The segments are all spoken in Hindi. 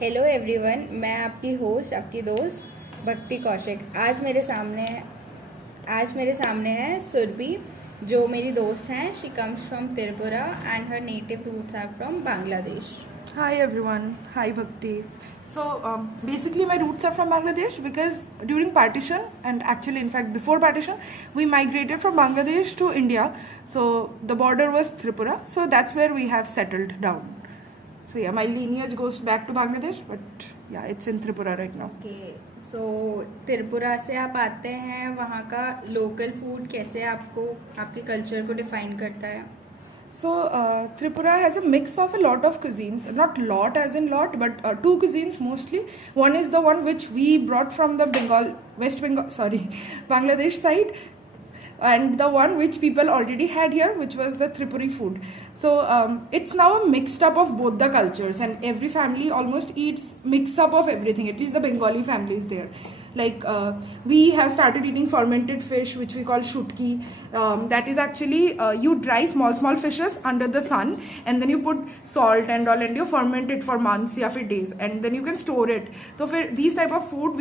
हेलो एवरीवन, मैं आपकी होस्ट, आपकी दोस्त भक्ति कौशिक। आज मेरे सामने है सुरभि, जो मेरी दोस्त हैं। She comes from Tripura and her native roots are from Bangladesh. Hi everyone. Hi Bhakti. Basically my roots are from Bangladesh because during partition and actually in fact before partition we migrated from Bangladesh to India. So the border was Tripura. So that's where we have settled down. So yeah, my lineage goes back to Bangladesh, but yeah, it's in Tripura right now. Okay, so Tripura से आप आते हैं। वहाँ का लोकल फूड कैसे आपको, आपके कल्चर को डिफाइन करता है? So Tripura has a mix of a lot of cuisines, not lot as in lot, but two cuisines mostly. One is the one which we brought from the Bangladesh side, and the one which people already had here, which was the Tripuri food. So it's now a mixed up of both the cultures, and every family almost eats mix up of everything. At least the Bengali families there. Like we have started eating fermented fish, which we call shutki. That is actually you dry small fishes under the sun, and then you put salt and all, and you ferment it for months या फिर days, and then you can store it. So फिर these type of food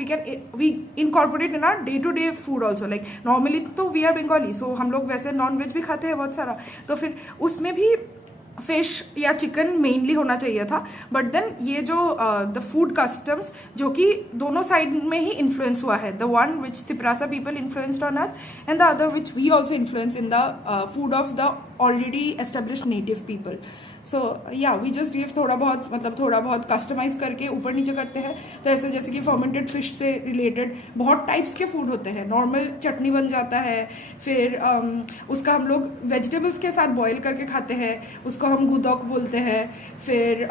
we incorporate in our day to day food also. Like normally तो we are Bengali, so हम लोग वैसे नॉन वेज भी खाते हैं बहुत सारा, तो फिर उसमें भी फिश या चिकन मेनली होना चाहिए था. बट देन ये जो द फूड कस्टम्स जो कि दोनों साइड में ही इन्फ्लुएंस हुआ है, the one which Tiprasa people influenced on us and the other which we also influence in the food of the already established native people. So yeah we just give थोड़ा बहुत कस्टमाइज करके ऊपर नीचे करते हैं. तो ऐसे जैसे कि फर्मेंटेड फिश से रिलेटेड बहुत टाइप्स के फूड होते हैं. नॉर्मल चटनी बन जाता है, फिर उसका हम लोग वेजिटेबल्स के साथ बॉयल करके खाते हैं, उसको हम गुदौक बोलते हैं. फिर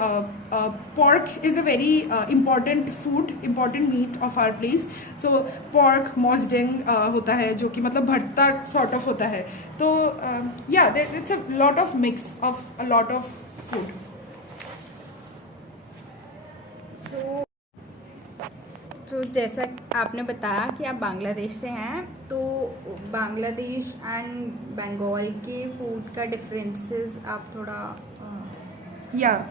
pork is a very important meat of our place. So pork mosdeng होता है, जो कि मतलब भरता सॉर्ट ऑफ होता है. तो या it's a lot of mix of a lot of food. तो जैसा आपने बताया कि आप बांग्लादेश से हैं, तो बांग्लादेश एंड बंगाल के फूड का डिफरेंसेस आप थोड़ा Yeah,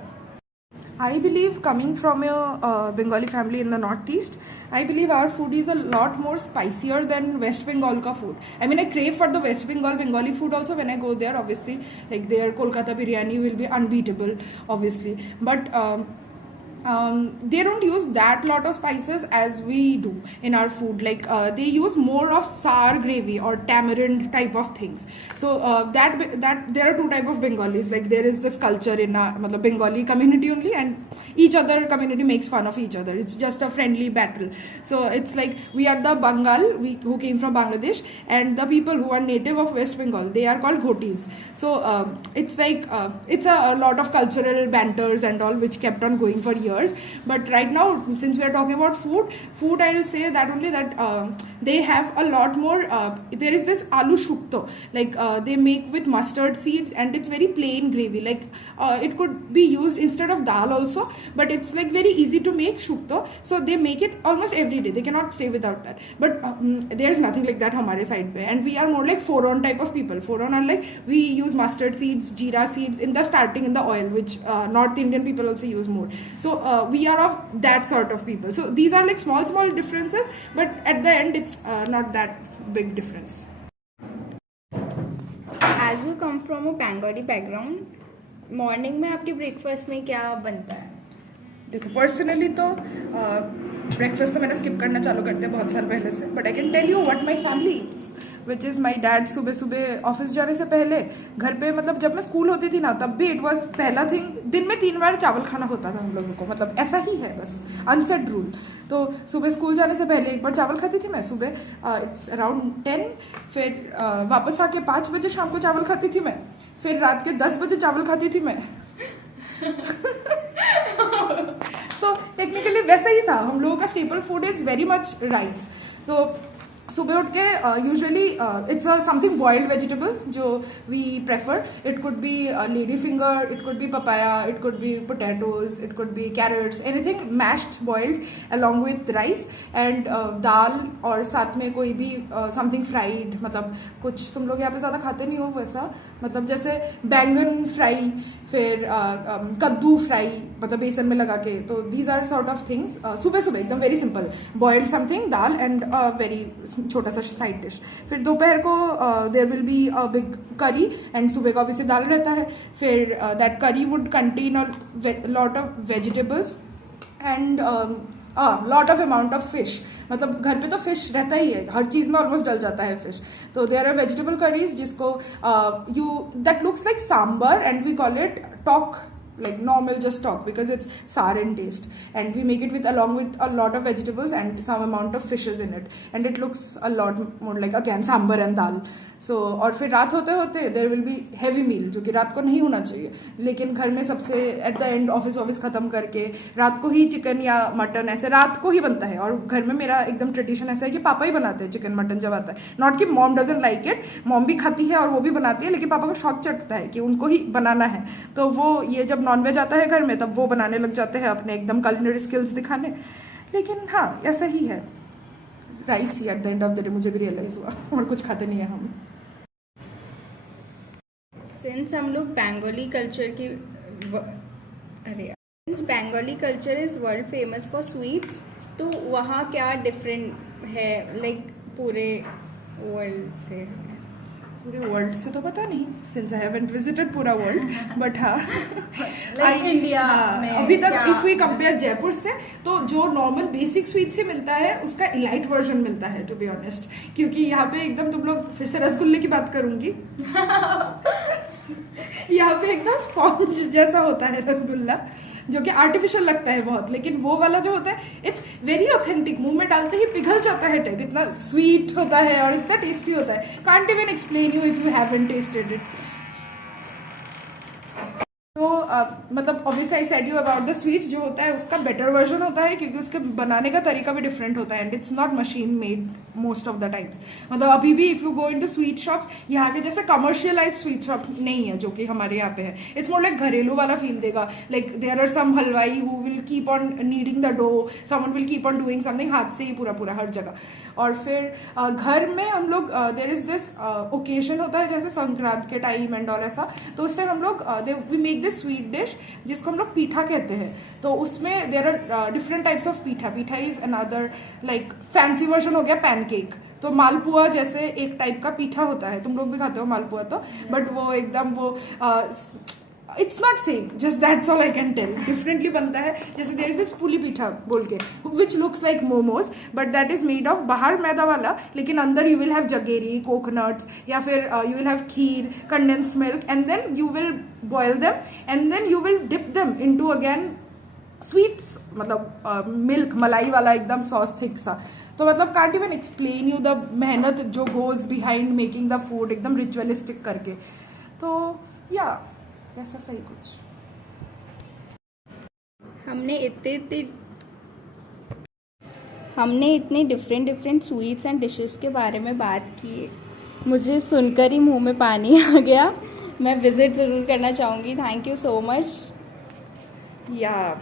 I believe coming from a Bengali family in the northeast, I believe our food is a lot more spicier than West Bengal ka food. I mean, I crave for the West Bengali food also when I go there. Obviously, like their Kolkata biryani will be unbeatable, obviously. But they don't use that lot of spices as we do in our food. Like they use more of sour gravy or tamarind type of things. So that there are two type of Bengalis. Like there is this culture in our Bengali community only, and each other community makes fun of each other. It's just a friendly battle. So it's like we are the Bengal who came from Bangladesh, and the people who are native of West Bengal, they are called Ghotis. So it's like it's a lot of cultural banters and all which kept on going for years. But right now, since we are talking about food, I will say that only that they have a lot more. There is this aloo shukto, like they make with mustard seeds, and it's very plain gravy. Like it could be used instead of dal also, but it's like very easy to make shukto. So they make it almost every day. They cannot stay without that. But there's nothing like that hamare side pe, and we are more like foron type of people. Foron are like we use mustard seeds, jeera seeds in the starting in the oil, which North Indian people also use more. So we are of that sort of people. So these are like small differences, but at the end it's not that big difference. As you come from a Bengali background, morning में आपके ब्रेकफास्ट में क्या बनता है? देखो पर्सनली तो ब्रेकफास्ट तो मैंने स्किप करना चालू करते हैं बहुत साल पहले से. But I can tell you what my family eats, which is my dad. सुबह ऑफिस जाने से पहले घर पे, मतलब जब मैं स्कूल होती थी ना, तब भी इट वॉज पहला थिंग, दिन में 3 बार चावल खाना होता था हम लोगों को. मतलब ऐसा ही है, बस अनसेट रूल. तो सुबह स्कूल जाने से पहले एक बार चावल खाती थी मैं सुबह, इट्स अराउंड 10. फिर वापस आके 5 बजे शाम को चावल खाती थी मैं. फिर रात के 10 बजे चावल खाती थी मैं. तो टेक्निकली वैसा ही था. हम लोगों का staple food is very much rice. तो सुबह उठ के usually it's something boiled vegetable जो we prefer. It could be lady finger, it could be papaya, it could be potatoes, it could be carrots, anything mashed boiled along with rice and dal, और साथ में कोई भी समथिंग फ्राइड. मतलब कुछ तुम लोग यहाँ पे ज़्यादा खाते नहीं हो वैसा, मतलब जैसे बैंगन फ्राई, फिर कद्दू फ्राई मतलब बेसन में लगा के. तो these are sort of things सुबह सुबह एकदम very simple. Boiled something, dal and very छोटा सा साइड डिश. फिर दोपहर को there will be a big curry, and सुबह का ऑब्वियसली दाल रहता है. फिर that curry would contain a lot of vegetables and lot of amount of fish. मतलब घर पे तो फिश रहता ही है, हर चीज में ऑलमोस्ट डल जाता है फिश. तो देयर आर वेजिटेबल करीज जिसको you that looks like sambar and we call it talk, like normal just talk because it's sour in taste, and we make it with along with a lot of vegetables and some amount of fishes in it, and it looks a lot more like again sambar and dal. So और फिर रात होते होते देर विल बी हैवी मील जो कि रात को नहीं होना चाहिए, लेकिन घर में सबसे एट द एंड ऑफिस खत्म करके रात को ही चिकन या मटन ऐसे रात को ही बनता है. और घर में मेरा एकदम ट्रेडिशन ऐसा है कि पापा ही बनाते हैं चिकन मटन जब आता है. नॉट कि mom doesn't like it, mom भी खाती है और वो भी बनाती है, लेकिन पापा को शौक चढ़ता है कि उनको ही बनाना है. तो वो ये जब नॉनवेज आता है घर में तब वो बनाने लग जाते हैं अपने एकदम culinary स्किल्स दिखाने. लेकिन हाँ ऐसा ही है. Rice he at the end of the day मुझे भी रियलाइज हुआ, और कुछ खाते नहीं है हम. सिंस हम लोग बंगाली कल्चर की since Bengali culture is world famous for sweets, तो वहाँ क्या डिफरेंट है लाइक पूरे वर्ल्ड से? पूरे वर्ल्ड से तो पता नहीं, सिंस आई हैवंट विजिटेड पूरा वर्ल्ड, बट हाँ लाइक इंडिया में अभी तक इफ वी कंपेयर जयपुर से, तो जो नॉर्मल बेसिक स्वीट से मिलता है उसका इलाइट वर्जन मिलता है टू बी ऑनेस्ट. क्योंकि यहाँ पे एकदम तुम लोग फिर से रसगुल्ले की बात करूंगी यहाँ पे एकदम स्पॉन्ज जैसा होता है रसगुल्ला, जो कि आर्टिफिशियल लगता है बहुत, लेकिन वो वाला जो होता है इट्स वेरी ऑथेंटिक. मुंह में डालते ही पिघल जाता है टाइप, इतना स्वीट होता है और इतना टेस्टी होता है. Can't even explain you if you haven't tested it. तो मतलब obviously I said you about the sweets, जो होता है उसका बेटर वर्जन होता है क्योंकि उसके बनाने का तरीका भी डिफरेंट होता है, and it's not machine made most of the times. मतलब अभी भी if you go into sweet shops, यहाँ के जैसे कमर्शियलाइज स्वीट शॉप नहीं है जो कि हमारे यहाँ पे है. इट्स मोर लाइक घरेलू वाला फील देगा. Like there are some halwai who will keep on kneading the dough, someone will keep on doing something, हाथ से ही पूरा पूरा हर जगह. और फिर घर में हम लोग देयर इज दिस ओकेजन होता है जैसे संक्रांत के टाइम एंड ऑल ऐसा, तो उस टाइम हम लोग we make this sweet dish जिसको हम लोग पीठा कहते हैं. तो उसमें there are different types of pitha. Pitha is another like fancy version हो गया पैनकेक. तो मालपुआ जैसे एक टाइप का पीठा होता है, तुम लोग भी खाते हो मालपुआ तो, बट वो एकदम वो it's not same, just that's all I can tell. Differently बनता है. जैसे देयर इज दिस पुली पीठा बोल के which looks like momos, but that is made of बाहर मैदा वाला, लेकिन अंदर you will have jaggery, coconuts, या फिर you will have kheer, condensed milk, and then you will boil them and then you will dip them into again sweets, मतलब मिल्क मलाई वाला एकदम सॉस थिक सा. तो मतलब can't even explain you the मेहनत जो goes behind making the food, एकदम रिचुअलिस्टिक करके. तो या ऐसा सही कुछ. हमने इतने डिफरेंट स्वीट्स एंड डिशेस के बारे में बात की, मुझे सुनकर ही मुंह में पानी आ गया. मैं विजिट ज़रूर करना चाहूँगी. Thank you so much. या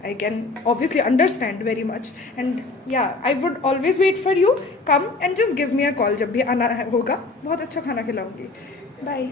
I can obviously understand very much, and yeah, I would always wait for you. Come and just give me a call जब भी आना होगा. बहुत अच्छा खाना खिलाऊंगी. Bye.